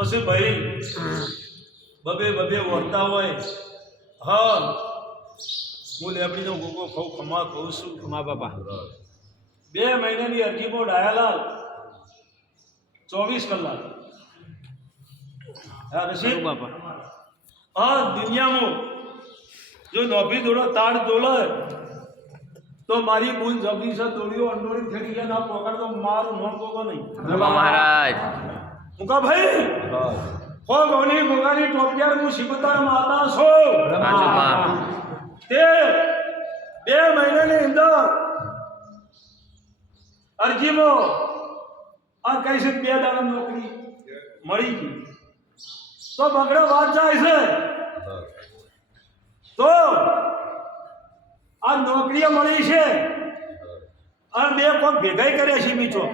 પછી ભાઈ બબે બબે વર્તા હોય હા હું લેબડીનો ગોગો ખાઉં ખમા ખાઉં છું ખમા બાપા 2 મહિનાની અરજીમાં ડાયાલાલ 24 કલાક હા રશીદ બાપા હા દુનિયામાં જો નોભી દોડો તાળ દોલે તો મારી ભૂલ જબરી છે દોડીઓ અંડોળી થઈ ગયા ના પકડ તો મારું નોમ કોકો નહીં મહારાજ મુકા ભાઈ હો ગોની ગોગાની ટોપિયાર હું શિવતાર માતા છો તે 2 મહિનાની અંદર અરજીમાં આ કઈ છે 2 દાડા નોકરી મળી ગઈ તો બગડે વાત જાય છે તો આ નોકરીઓ મળી છે અને 2 કોક ભેગાઈ કર્યા છે મીચો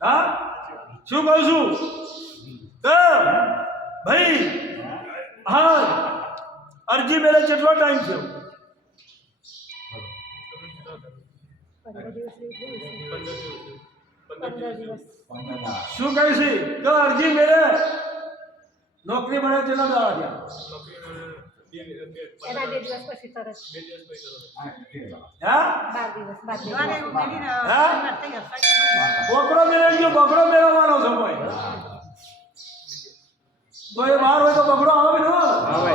હા શું કહું છું તો ભાઈ હા અરજી મેળે કેટલો ટાઈમ છે શું કહે છે તો અરજી મેળે નોકરી મળે કેટલા દાડા થયા એના 2 દિવસ પછી તરત 2 દિવસ પછી હા 12 દિવસ બોકડો મેળવી ગયો બકડો મેળવવાનો સમય તો એ બહાર હોય તો બકડો આવે ને આવે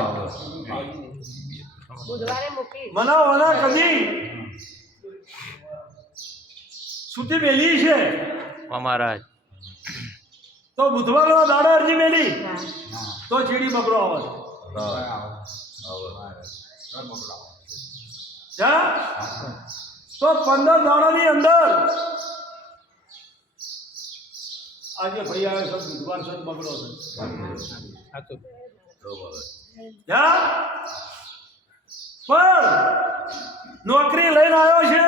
બુધવારે મૂકી મનાવવાના કદી સુતી મેલી છે મહારાજ તો બુધવારનો દાડા અરજી મેલી તો ચીડી બકડો આવે તો 15 દાડાની અંદર આજે ભાઈ આવે છે બુધવાર છે બગડો છે પણ નોકરી લઈને આવ્યો છે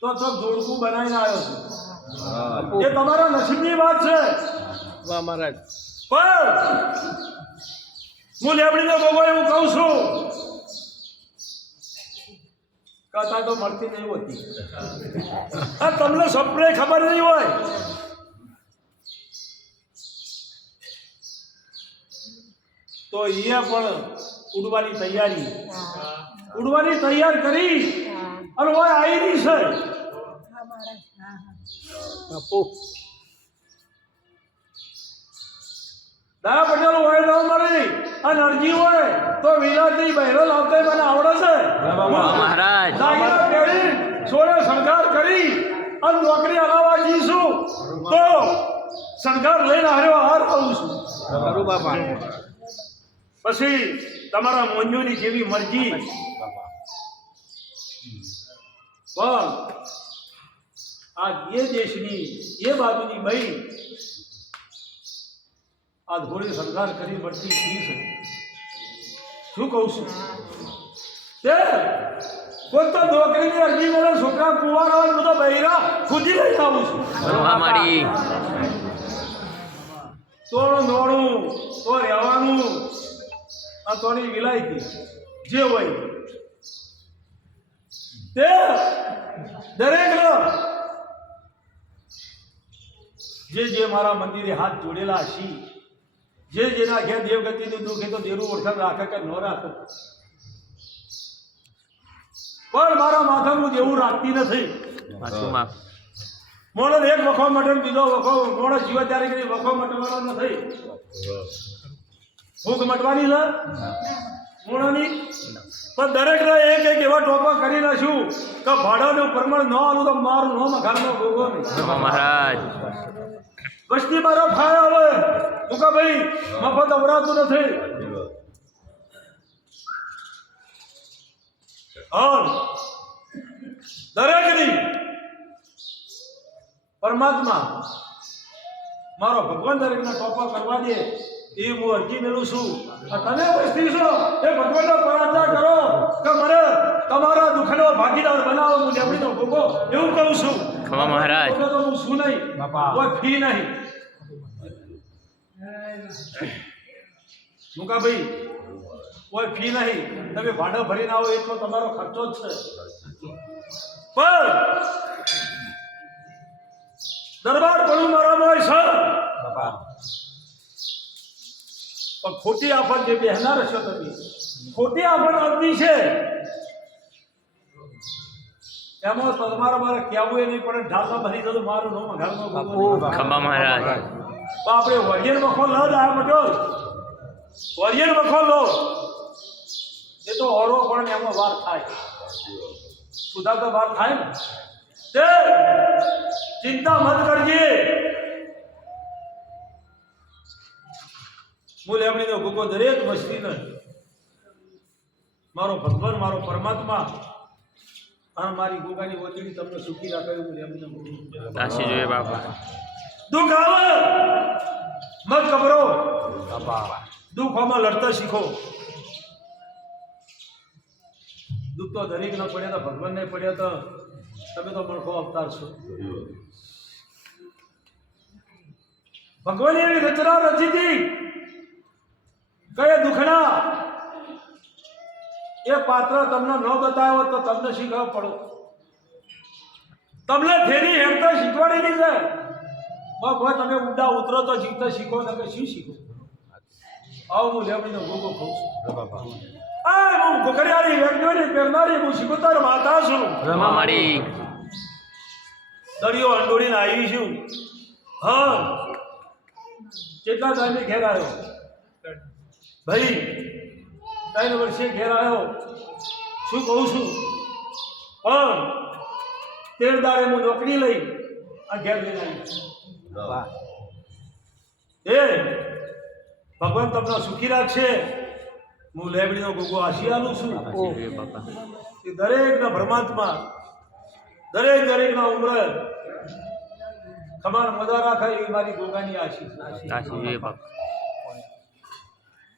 તો જોડકું બનાવીને આવ્યો છે એ તમારા નસીબની વાત છે મહારાજ પણ હું લેબડીને ગોગો એવું કહું છું કથા તો મળતી નહીં હોતી આ તમને સપને ખબર નહીં હોય તો એ પણ ઉડવાની તૈયાર કરી અને હોય આવી છે દયા પટેલ હોય ન મળે અને અરજી હોય તો વિલાતી બહેરો લાવતા મને આવડે છે મહારાજ દાગીના પહેરી સોળે શણગાર કરી અને નોકરી હલાવવા જઈશું તો શણગાર લઈને આવ્યો હાર આવું છું બાપા પછી તમારા મોંજોની જેવી મરજી પણ આ એ દેશની એ બાજુની બઈ આ ધોળી શણગાર કરી મળતી ફી છે શું કહું છું તે કોઈ તો નોકરીની અરજી મળે છોકરા કુવારા હોય બધા બૈરા ખુદી લઈ આવું છું અમારી તોડું નોડું તો રહેવાનું આ તોની વિલાયતી જે હોય તે દરેક જે મારા મંદિરે હાથ જોડેલા છે જેના ઘેર દેવગતિનું દુઃખ એ તો દેરું ઓળખાણ રાખે કે ન રાખે પણ મારા માથાનું જેવું રાખતી નથી મોડો એક વખો મટન બીજો વખો મોડો જીવ ત્યારે કરી વખો મટવાનો નથી ભૂખ મટવાની છે મોડોની પણ દરેકને એક એવા ટોપા કરી નાખ્યું કે ભાડાનું પ્રમાણ ન આલું તો મારું નોમ ઘરનો ગોગો નહીં મહારાજ વસ્તી મારો ફાય હવે મુકા ભાઈ મફત અવરાતું નથી દરેકની પરમાત્મા મારો ભગવાન દરેકના ટોપા કરવા દે એ હું અરજી મેળું છું તમે વસ્તી છો એ ભગવાનનો પ્રાર્થના કરો કે મને તમારા દુઃખનો ભાગીદાર બનાવો હું લેબડીનો ભોગો એવું કહું છું મહારાજ તો હું શું નહીં કોઈ ફી નહીં મુકા ભાઈ કોઈ ફી નહીં તમે ભાડો ભરીને આવો એટલો તમારો ખર્ચો જ છે પણ પણ ખોટી આફત જે બેહનાર હશો તમે, ખોટી આફત આવતી છે એમાં તમારા મારે કહેવું એ નહીં પડે. ઢાલમાં ભરી જતો મારું નામ ઘરનો ખંભા મહારાજ આપણે વરિયર વખો લ આ પટેલ વરિયર વખો લો એ તો ઓરો પણ એમાં વાર થાય, સુધા તો વાર થાય ને. તે ચિંતા મત કરજે. હું લેમણીનો ભૂકો દરેક વસ્તીને મારો ભગવાન મારો પરમાત્મા અને મારી ગોગાની વચડી તમને સુખી રાખે એવું લેમણીનો ભૂકો. કાશી જોઈએ બાપા. દુઃખ આવે મત ગભરો, દુઃખોમાં લડતા શીખો. દુઃખ તો દરેક ના પડ્યા તો ભગવાન ને પડ્યા તો તમે તો મળખો અવતાર છો. ભગવાન એવી રચના રચી હતી કયા દુઃખના એ પાત્ર તમને ન બતાવ્યો તો તમને શીખવા પડો. તમને ફેરી હેડતા શીખવાડેલી છે. ભાઈ તમે ઊંડા ઉતરો તો જીવતા શીખો ને કે શું શીખો. આવો હું લેમડીનો ભોગો ખાઉં છું. હું ઘોઘરિયાળી વેગડોળી પહેરનારી હું શીખોતર માતા છું. અમારી દરિયો અંડોળીને આવી છું. હા કેટલા ટાઈમે ઘેર આવ્યો ભાઈ, 3 વર્ષે ઘેર આવ્યો. શું કહું છું પણ 13 દાડે હું નોકરી લઈ આ ઘેર લઈને આવી. એ ભગવાન તમને સુખી રાખશે. હું લેબડીનો ગોગો આશીર્વાદું છું બાપા. કે દરેકના પરમાત્મા દરેકના ઉમરે ખમાર મજા રાખે એવી મારી ગોગાની આશીષ. કાશી જોઈએ બાપા.